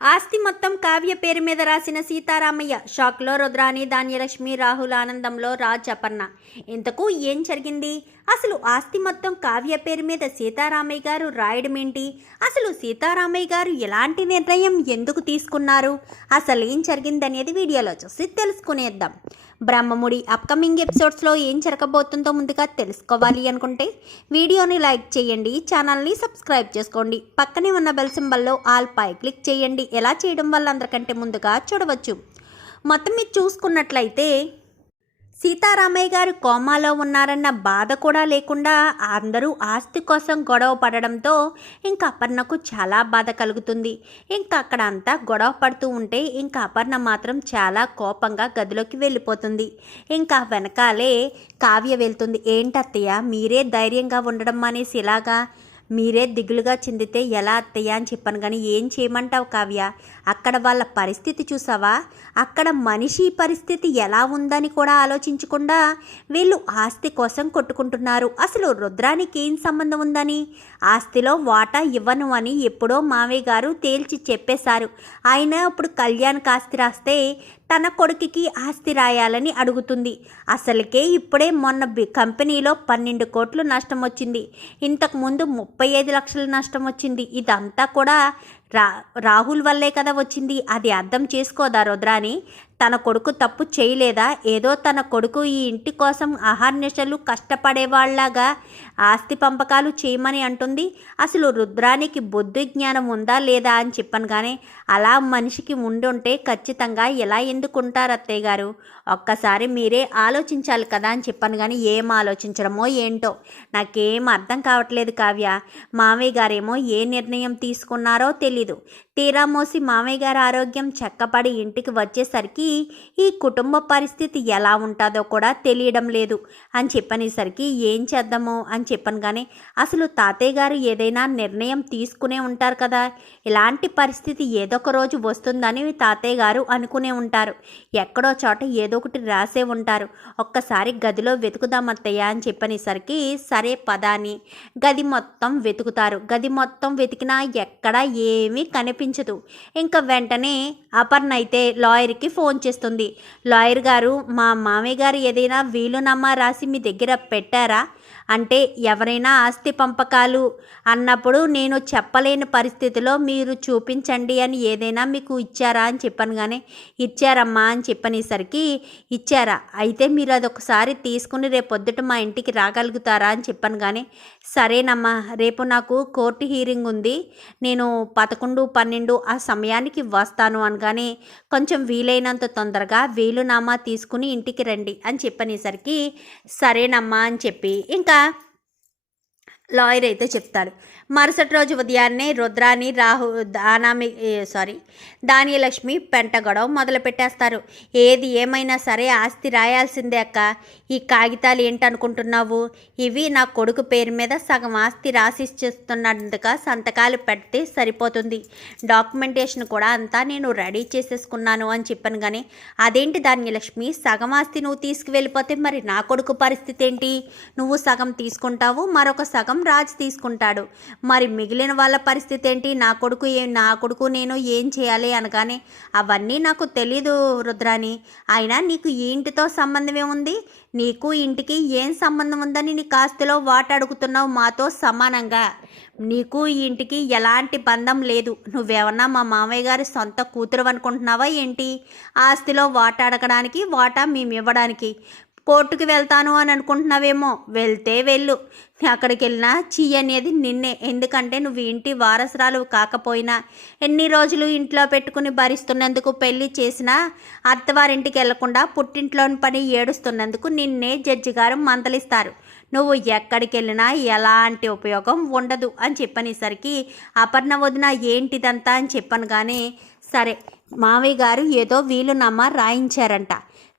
ఆస్తి మొత్తం కావ్య పేరు మీద రాసిన సీతారామయ్య షాక్లో రుద్రాని, ధాన్యలక్ష్మి, రాహుల్ ఆనందంలో రాజ్, అపర్ణ. ఇంతకు ఏం జరిగింది? అసలు ఆస్తి మొత్తం కావ్య పేరు మీద సీతారామయ్య గారు రాయడం ఏంటి? అసలు సీతారామయ్య గారు ఎలాంటి నిర్ణయం ఎందుకు తీసుకున్నారు? అసలు ఏం జరిగిందనేది వీడియోలో చూసి తెలుసుకునేద్దాం. బ్రహ్మముడి అప్కమింగ్ ఎపిసోడ్స్లో ఏం జరగబోతుందో ముందుగా తెలుసుకోవాలి అనుకుంటే వీడియోని లైక్ చేయండి, ఛానల్ని సబ్స్క్రైబ్ చేసుకోండి, పక్కనే ఉన్న బెల్ సింబల్లో ఆల్ పై క్లిక్ చేయండి. ఎలా చేయడం వల్ల అందరికంటే ముందుగా చూడవచ్చు. మొత్తం మీరు చూసుకున్నట్లయితే సీతారామయ్య గారు కోమాలో ఉన్నారన్న బాధ కూడా లేకుండా అందరూ ఆస్తి కోసం గొడవ పడడంతో ఇంకా అపర్ణకు చాలా బాధ కలుగుతుంది. ఇంకా అక్కడ అంతా గొడవ పడుతూ ఉంటే ఇంకా అపర్ణ మాత్రం చాలా కోపంగా గదిలోకి వెళ్ళిపోతుంది. ఇంకా వెనకాలే కావ్య వెళ్తుంది. ఏంటత్తయ్య మీరే ధైర్యంగా ఉండడం అనేసి ఇలాగా మీరే దిగులుగా చెందితే ఎలా అత్తయ్య అని చెప్పాను, కానీ ఏం చేయమంటావు కావ్య? అక్కడ వాళ్ళ పరిస్థితి చూసావా? అక్కడ మనిషి పరిస్థితి ఎలా ఉందని కూడా ఆలోచించకుండా వీళ్ళు ఆస్తి కోసం కొట్టుకుంటున్నారు. అసలు రుద్రానికి ఏం సంబంధం ఉందని? ఆస్తిలో వాటా ఇవ్వను అని ఎప్పుడో మావయ్య గారు తేల్చి చెప్పేశారు. ఆయన ఇప్పుడు కళ్యాణ్కి ఆస్తి రాస్తే తన కొడుకుకి ఆస్తి రాయాలని అడుగుతుంది. అసలుకే ఇప్పుడే మొన్న కంపెనీలో 12 కోట్లు నష్టం వచ్చింది. ఇంతకుముందు 35 లక్షల నష్టం వచ్చింది. ఇదంతా కూడా రాహుల్ వల్లే కదా వచ్చింది. అది అర్థం చేసుకోదా రుద్రాని? తన కొడుకు తప్పు చేయలేదా? ఏదో తన కొడుకు ఈ ఇంటి కోసం అహర్నిశలు కష్టపడేవాళ్లాగా ఆస్తి పంపకాలు చేయమని అంటుంది. అసలు రుద్రానికి బుద్ధి జ్ఞానం ఉందా లేదా అని చెప్పాను, కానీ అలా మనిషికి ఉండుంటే ఖచ్చితంగా ఎలా ఎందుకుంటారు అత్తయ్య గారు? ఒక్కసారి మీరే ఆలోచించాలి కదా అని చెప్పాను, కానీ ఏం ఆలోచించడమో ఏంటో నాకేం అర్థం కావట్లేదు కావ్య. మామయ్య గారేమో ఏ నిర్ణయం తీసుకున్నారో తెలీదు. తీరామోసి మామయ్య గారి ఆరోగ్యం చక్కపడి ఇంటికి వచ్చేసరికి ఈ కుటుంబ పరిస్థితి ఎలా ఉంటుందో కూడా తెలియడం లేదు అని చెప్పనేసరికి ఏం చేద్దామో అని చెప్పాను, కానీ అసలు తాతయ్య గారు ఏదైనా నిర్ణయం తీసుకునే ఉంటారు కదా. ఇలాంటి పరిస్థితి ఏదో ఒక రోజు వస్తుందని తాతయ్య గారు అనుకునే ఉంటారు. ఎక్కడో చోట ఏదో ఒకటి రాసే ఉంటారు. ఒక్కసారి గదిలో వెతుకుదాం అత్తయ్య అని చెప్పనేసరికి సరే పదాని గది మొత్తం వెతుకుతారు. గది మొత్తం వెతికినా ఎక్కడా ఏమీ కనిపించదు. ఇంకా వెంటనే అపర్ణ అయితే లాయర్కి ఫోన్ చేస్తుంది. లాయర్ గారు, మా మామయ్య గారు ఏదైనా వీలునామా రాసి మీ దగ్గర పెట్టారా? అంటే ఎవరైనా ఆస్తి పంపకాలు అన్నప్పుడు నేను చెప్పలేని పరిస్థితిలో మీరు చూపించండి అని ఏదైనా మీకు ఇచ్చారా అని చెప్పాను, కానీ ఇచ్చారమ్మా అని చెప్పనేసరికి ఇచ్చారా? అయితే మీరు అదొకసారి తీసుకుని రేపొద్దుట మా ఇంటికి రాగలుగుతారా అని చెప్పాను, కానీ సరేనమ్మా రేపు నాకు కోర్టు హీరింగ్ ఉంది, నేను 11, 12 ఆ సమయానికి వస్తాను అనగానే కొంచెం వీలైనంత తొందరగా వీలునామా తీసుకుని ఇంటికి రండి అని చెప్పనేసరికి సరేనమ్మా అని చెప్పి ఇంకా లాయర్ అయితే చెప్తారు. మరుసటి రోజు ఉదయాన్నే రుద్రాని, ధాన్యలక్ష్మి పెంట గొడవ మొదలు పెట్టేస్తారు. ఏది ఏమైనా సరే ఆస్తి రాయాల్సిందే అక్క. ఈ కాగితాలు ఏంటనుకుంటున్నావు? ఇవి నా కొడుకు పేరు మీద సగం ఆస్తి రాసిచ్చేస్తున్నందుక సంతకాలు పెడితే సరిపోతుంది. డాక్యుమెంటేషన్ కూడా అంతా నేను రెడీ చేసేసుకున్నాను అని చెప్పాను, కానీ అదేంటి ధాన్యలక్ష్మి, సగం ఆస్తి నువ్వు తీసుకువెళ్ళిపోతే మరి నా కొడుకు పరిస్థితి ఏంటి? నువ్వు సగం తీసుకుంటావు, మరొక సగం రాజ్ తీసుకుంటాడు. మరి మిగిలిన వాళ్ళ పరిస్థితి ఏంటి? నా కొడుకు నేను ఏం చేయాలి అనగానే అవన్నీ నాకు తెలీదు రుద్రాని. అయినా నీకు ఈ ఇంటితో సంబంధం ఏముంది? నీకు ఇంటికి ఏం సంబంధం ఉందని నీ ఆస్తిలో వాటాడుగుతున్నావు మాతో సమానంగా. నీకు ఈ ఇంటికి ఎలాంటి బంధం లేదు. నువ్వేమన్నా మా మామయ్య గారి సొంత కూతురు అనుకుంటున్నావా ఏంటి? ఆస్తిలో వాటా అడగడానికి, వాటా మేము ఇవ్వడానికి కోర్టుకి వెళ్తాను అని అనుకుంటున్నావేమో. వెళ్తే వెళ్ళు, అక్కడికి వెళ్ళినా చీ అనేది నిన్నే. ఎందుకంటే నువ్వు ఇంటి వారసురాలు కాకపోయినా, ఎన్ని రోజులు ఇంట్లో పెట్టుకుని భరిస్తున్నందుకు, పెళ్లి చేసినా అత్తవారింటికి వెళ్లకుండా పుట్టింట్లోని పని ఏడుస్తున్నందుకు నిన్నే జడ్జి గారు మందలిస్తారు. నువ్వు ఎక్కడికి వెళ్ళినా ఎలాంటి ఉపయోగం ఉండదు అని చెప్పనేసరికి అపర్ణ వదిన ఏంటిదంతా అని చెప్పాను, కానీ సరే మావయ్య గారు ఏదో వీలునామా రాయించారంట.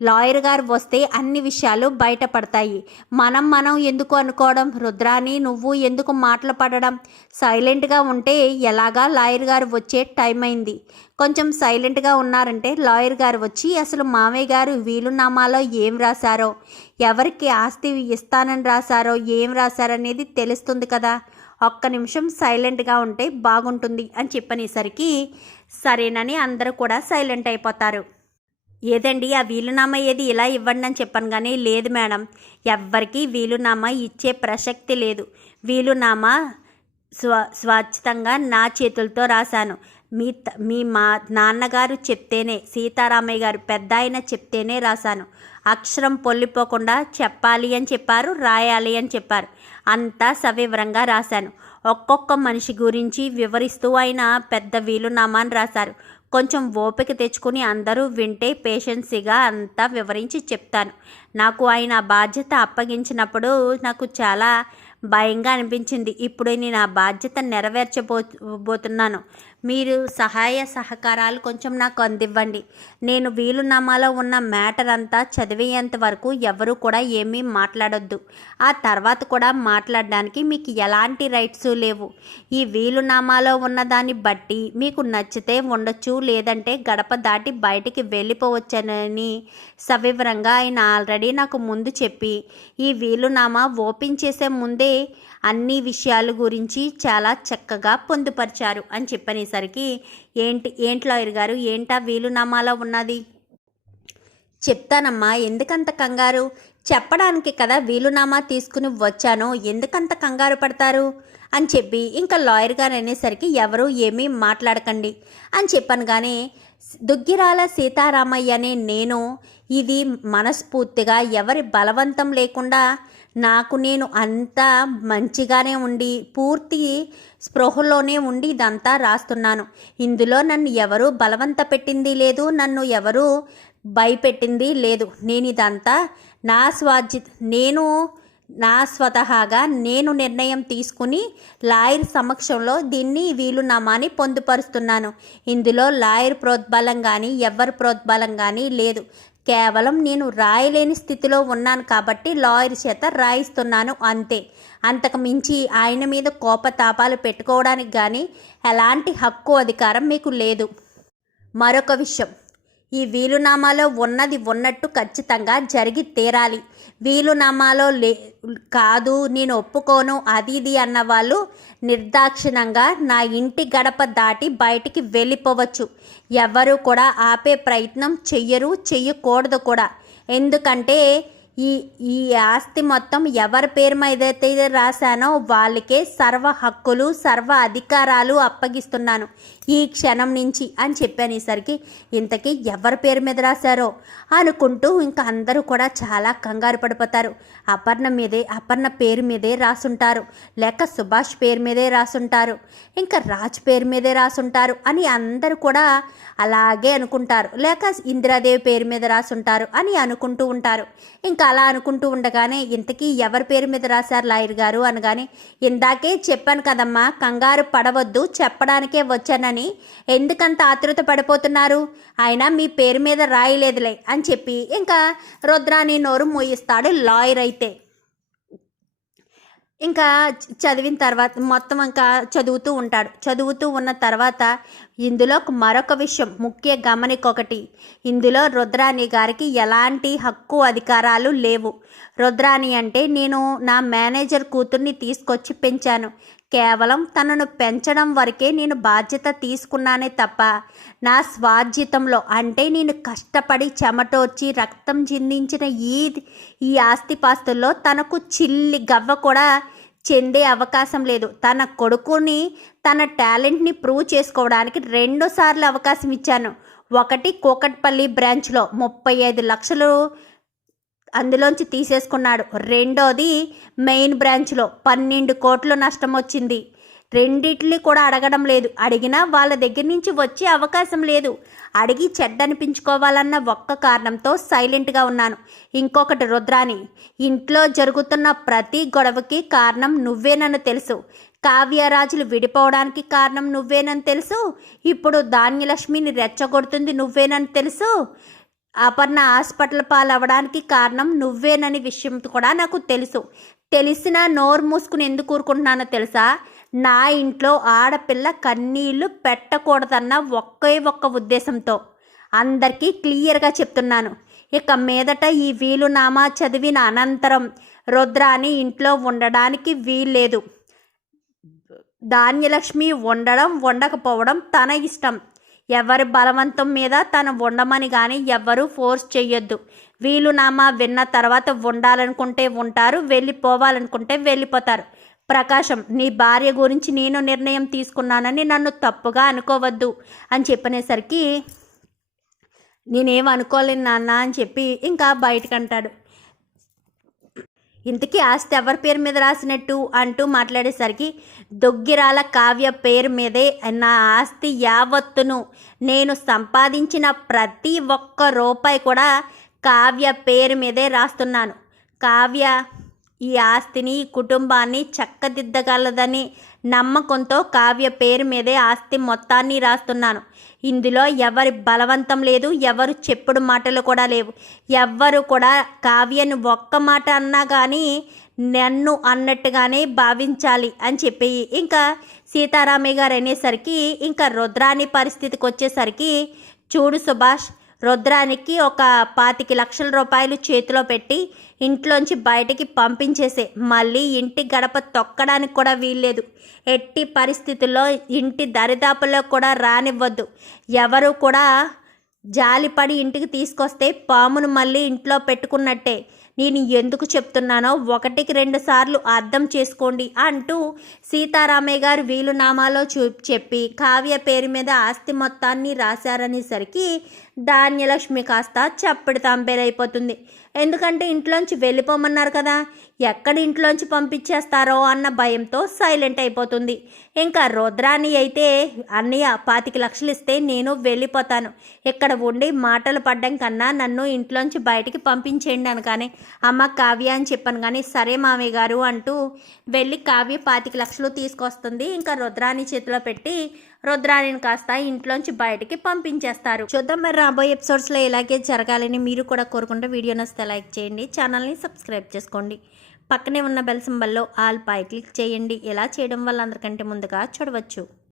లాయర్ గారు వస్తే అన్ని విషయాలు బయటపడతాయి. మనం ఎందుకు అనుకోవడం? రుద్రాని నువ్వు ఎందుకు మాటలు పడడం? సైలెంట్గా ఉంటే ఎలాగా? లాయర్ గారు వచ్చే టైం అయింది. కొంచెం సైలెంట్గా ఉన్నారంటే లాయర్ గారు వచ్చి అసలు మామయ్య గారు వీలునామాలో ఏం రాశారో, ఎవరికి ఆస్తి ఇస్తానని రాశారో, ఏం రాశారనేది తెలుస్తుంది కదా. ఒక్క నిమిషం సైలెంట్గా ఉంటే బాగుంటుంది అని చెప్పనేసరికి సరేనని అందరూ కూడా సైలెంట్ అయిపోతారు. ఏదండి ఆ వీలునామా ఏది ఇలా ఇవ్వండి అని చెప్పాను కానీ లేదు మేడం, ఎవ్వరికీ వీలునామా ఇచ్చే ప్రసక్తి లేదు. వీలునామా స్వచ్ఛతంగా నా చేతులతో రాశాను. మా నాన్నగారు చెప్తేనే, సీతారామయ్య గారు పెద్ద ఆయన చెప్తేనే రాశాను. అక్షరం పొల్లిపోకుండా చెప్పాలి అని చెప్పారు, రాయాలి అని చెప్పారు. అంతా సవివరంగా రాశాను. ఒక్కొక్క మనిషి గురించి వివరిస్తూ ఆయన పెద్ద వీలునామాని రాశారు. కొంచెం ఓపిక తెచ్చుకుని అందరూ వింటే పేషెన్సీగా అంతా వివరించి చెప్తాను. నాకు ఆయన బాధ్యత అప్పగించినప్పుడు నాకు చాలా భయంగా అనిపించింది. ఇప్పుడు నేను ఆ బాధ్యత నెరవేర్చబోతున్నాను. మీరు సహాయ సహకారాలు కొంచెం నాకు అందివ్వండి. నేను వీలునామాలో ఉన్న మ్యాటర్ అంతా చదివేంత వరకు ఎవరు కూడా ఏమీ మాట్లాడొద్దు. ఆ తర్వాత కూడా మాట్లాడడానికి మీకు ఎలాంటి రైట్స్ లేవు. ఈ వీలునామాలో ఉన్నదాన్ని బట్టి మీకు నచ్చితే ఉండొచ్చు, లేదంటే గడప దాటి బయటికి వెళ్ళిపోవచ్చని సవివరంగా ఆయన ఆల్రెడీ నాకు ముందు చెప్పి ఈ వీలునామా ఓపెన్ చేసే ముందే అన్ని విషయాల గురించి చాలా చక్కగా పొందుపరిచారు అని చెప్పనేసరికి ఏంటి లాయర్ గారు, ఏంటా వీలునామాలో ఉన్నది? చెప్తానమ్మా, ఎందుకంత కంగారు? చెప్పడానికి కదా వీలునామా తీసుకుని వచ్చాను, ఎందుకంత కంగారు పడతారు అని చెప్పి ఇంకా లాయర్ గారు అనేసరికి ఎవరు ఏమీ మాట్లాడకండి అని చెప్పాను. కానీ దుగ్గిరాల సీతారామయ్య అనే నేను ఇది మనస్ఫూర్తిగా ఎవరి బలవంతం లేకుండా నాకు నేను అంతా మంచిగానే ఉండి పూర్తి స్పృహలోనే ఉండి ఇదంతా రాస్తున్నాను. ఇందులో నన్ను ఎవరు బలవంత పెట్టింది లేదు, నన్ను ఎవరు భయపెట్టింది లేదు. నేను ఇదంతా నా స్వతహాగా నేను నిర్ణయం తీసుకుని లాయర్ సమక్షంలో దీన్ని వీలునామాని పొందుపరుస్తున్నాను. ఇందులో లాయర్ ప్రోద్బలం కానీ ఎవరి ప్రోద్బలం కానీ లేదు. కేవలం నేను రాయలేని స్థితిలో ఉన్నాను కాబట్టి లాయర్ చేత రాయిస్తున్నాను అంతే. అంతకు మించి ఆయన మీద కోపతాపాలు పెట్టుకోవడానికి కానీ ఎలాంటి హక్కు అధికారం మీకు లేదు. మరొక విషయం, ఈ వీలునామాలో ఉన్నది ఉన్నట్టు ఖచ్చితంగా జరిగి తీరాలి. వీలునామాలో కాదు నేను ఒప్పుకోను అది ఇది అన్నవాళ్ళు నిర్దాక్షిణంగా నా ఇంటి గడప దాటి బయటికి వెళ్ళిపోవచ్చు. ఎవరు కూడా ఆపే ప్రయత్నం చెయ్యకూడదు కూడా. ఎందుకంటే ఈ ఆస్తి మొత్తం ఎవరి పేరు మీద అయితే రాశానో వాళ్ళకే సర్వ హక్కులు సర్వ అధికారాలు అప్పగిస్తున్నాను ఈ క్షణం నుంచి అని చెప్పనేసరికి ఇంతకీ ఎవరి పేరు మీద రాశారో అనుకుంటూ ఇంకా అందరూ కూడా చాలా కంగారు పడిపోతారు. అపర్ణ పేరు మీదే రాసుంటారు, లేక సుభాష్ పేరు మీదే రాసుంటారు, ఇంకా రాజ్ పేరు మీదే రాసుంటారు అని అందరూ కూడా అలాగే అనుకుంటారు, లేక ఇందిరాదేవి పేరు మీద రాసుంటారు అని అనుకుంటూ ఉంటారు. ఇంకా అలా అనుకుంటూ ఉండగానే ఇంతకీ ఎవరి పేరు మీద రాశారు లాయర్ గారు అనగానే, ఇందాకే చెప్పాను కదమ్మా కంగారు పడవద్దు, చెప్పడానికే వచ్చానని, ఎందుకంత ఆతృత పడిపోతున్నారు, ఆయన మీ పేరు మీద రాయలేదులే అని చెప్పి ఇంకా రుద్రాని నోరు మోయిస్తాడు లాయర్. అయితే ఇంకా చదివిన తర్వాత మొత్తం ఇంకా చదువుతూ ఉన్న తర్వాత ఇందులో మరొక విషయం ముఖ్య గమనిక ఒకటి, ఇందులో రుద్రాణి గారికి ఎలాంటి హక్కు అధికారాలు లేవు. రుద్రాణి అంటే నేను నా మేనేజర్ కూతుర్ని తీసుకొచ్చి పెంచాను. కేవలం తనను పెంచడం వరకే నేను బాధ్యత తీసుకున్నానే తప్ప నా స్వార్జితంలో అంటే నేను కష్టపడి చెమటోర్చి రక్తం చిందించిన ఈ ఆస్తిపాస్తుల్లో తనకు చిల్లి గవ్వ కూడా చెందే అవకాశం లేదు. తన కొడుకుని తన టాలెంట్ని ప్రూవ్ చేసుకోవడానికి 2 సార్లు అవకాశం ఇచ్చాను. ఒకటి కూకట్పల్లి బ్రాంచ్లో 35 లక్షలు అందులోంచి తీసేసుకున్నాడు. రెండోది మెయిన్ బ్రాంచ్లో 12 కోట్లు నష్టం వచ్చింది. రెండిటిని కూడా అడగడం లేదు, అడిగినా వాళ్ళ దగ్గర నుంచి వచ్చే అవకాశం లేదు. అడిగి చెడ్డనిపించుకోవాలన్న ఒక్క కారణంతో సైలెంట్గా ఉన్నాను. ఇంకొకటి రుద్రాణి, ఇంట్లో జరుగుతున్న ప్రతి గొడవకి కారణం నువ్వేనని తెలుసు. కావ్యరాజులు విడిపోవడానికి కారణం నువ్వేనని తెలుసు. ఇప్పుడు ధాన్యలక్ష్మిని రెచ్చగొడుతుంది నువ్వేనని తెలుసు. అపర్ణ హాస్పిటల్ పాలవ్వడానికి కారణం నువ్వేనని విషయం కూడా నాకు తెలుసు. తెలిసినా నోరు మూసుకుని ఎందుకు ఊరుకుంటున్నానో తెలుసా? నా ఇంట్లో ఆడపిల్ల కన్నీళ్లు పెట్టకూడదన్న ఒక్క ఉద్దేశంతో. అందరికీ క్లియర్గా చెప్తున్నాను. ఇక మీదట ఈ వీలునామా చదివిన అనంతరం రుద్రాని ఇంట్లో ఉండడానికి వీల్లేదు. ధాన్యలక్ష్మి వండడం వండకపోవడం తన ఇష్టం. ఎవరి బలవంతం మీద తను వండమని కానీ ఎవ్వరూ ఫోర్స్ చెయ్యొద్దు. వీలునామా విన్న తర్వాత వండాలనుకుంటే ఉంటారు, వెళ్ళిపోవాలనుకుంటే వెళ్ళిపోతారు. ప్రకాశం, నీ భార్య గురించి నేను నిర్ణయం తీసుకున్నానని నన్ను తప్పుగా అనుకోవద్దు అని చెప్పనేసరికి నేనేం అనుకోలేను నాన్న అని చెప్పి ఇంకా బయటకు అంటాడు. ఇంతకీ ఆస్తి ఎవరి పేరు మీద రాసినట్టు అంటూ మాట్లాడేసరికి దొగ్గిరాల కావ్య పేరు మీదే నా ఆస్తి యావత్తును, నేను సంపాదించిన ప్రతి ఒక్క రూపాయి కూడా కావ్య పేరు మీదే రాస్తున్నాను. కావ్య ఈ ఆస్తిని, ఈ కుటుంబాన్ని చక్కదిద్దగలదని నమ్మకంతో కావ్య పేరు మీదే ఆస్తి మొత్తాన్ని రాస్తున్నాను. ఇందులో ఎవరి బలవంతం లేదు, ఎవరు చెప్పుడు మాటలు కూడా లేవు. ఎవ్వరు కూడా కావ్యను ఒక్క మాట అన్నా కానీ నన్ను అన్నట్టుగానే భావించాలి అని చెప్పి ఇంకా సీతారామయ్య గారు అనేసరికి ఇంకా రుద్రాణి పరిస్థితికి వచ్చేసరికి, చూడు సుభాష్, రుద్రానికి ఒక 25 లక్షల రూపాయలు చేతిలో పెట్టి ఇంట్లోంచి బయటికి పంపించేసే, మళ్ళీ ఇంటి గడప తొక్కడానికి కూడా వీల్లేదు. ఎట్టి పరిస్థితుల్లో ఇంటి దరిదాపుల్లో కూడా రానివ్వద్దు. ఎవరు కూడా జాలిపడి ఇంటికి తీసుకొస్తే పామును మళ్ళీ ఇంట్లో పెట్టుకున్నట్టే. నేను ఎందుకు చెప్తున్నానో 1కి 2 సార్లు అర్థం చేసుకోండి అంటూ సీతారామయ్య గారు వీలునామాలో చెప్పి కావ్య పేరు మీద ఆస్తి మొత్తాన్ని రాశారనేసరికి ధాన్యలక్ష్మి కాస్త చప్పటి తాంపేరైపోతుంది. ఎందుకంటే ఇంట్లోంచి వెళ్ళిపోమన్నారు కదా, ఎక్కడ ఇంట్లోంచి పంపించేస్తారో అన్న భయంతో సైలెంట్ అయిపోతుంది. ఇంకా రుద్రాణి అయితే, అన్నయ్య 25 లక్షలు ఇస్తే నేను వెళ్ళిపోతాను, ఇక్కడ ఉండి మాటలు పడ్డం కన్నా నన్ను ఇంట్లోంచి బయటికి పంపించేయండి అనగానే, అమ్మ కావ్య అని చెప్పాను కానీ సరే మామయ్య గారు అంటూ వెళ్ళి కావ్య 25 లక్షలు తీసుకొస్తుంది. ఇంకా రుద్రాణి చేతిలో పెట్టి రుద్రాణిని కాస్త ఇంట్లోంచి బయటికి పంపించేస్తారు. చూద్దాం మరి రాబోయే ఎపిసోడ్స్లో ఇలాగే జరగాలని మీరు కూడా కోరుకుంటే వీడియో నచ్చితే లైక్ చేయండి, ఛానల్ని సబ్స్క్రైబ్ చేసుకోండి, పక్కనే ఉన్న బెల్ సింబల్లో ఆల్ పై క్లిక్ చేయండి. ఇలా చేయడం వల్ల అందరికంటే ముందుగా చూడవచ్చు.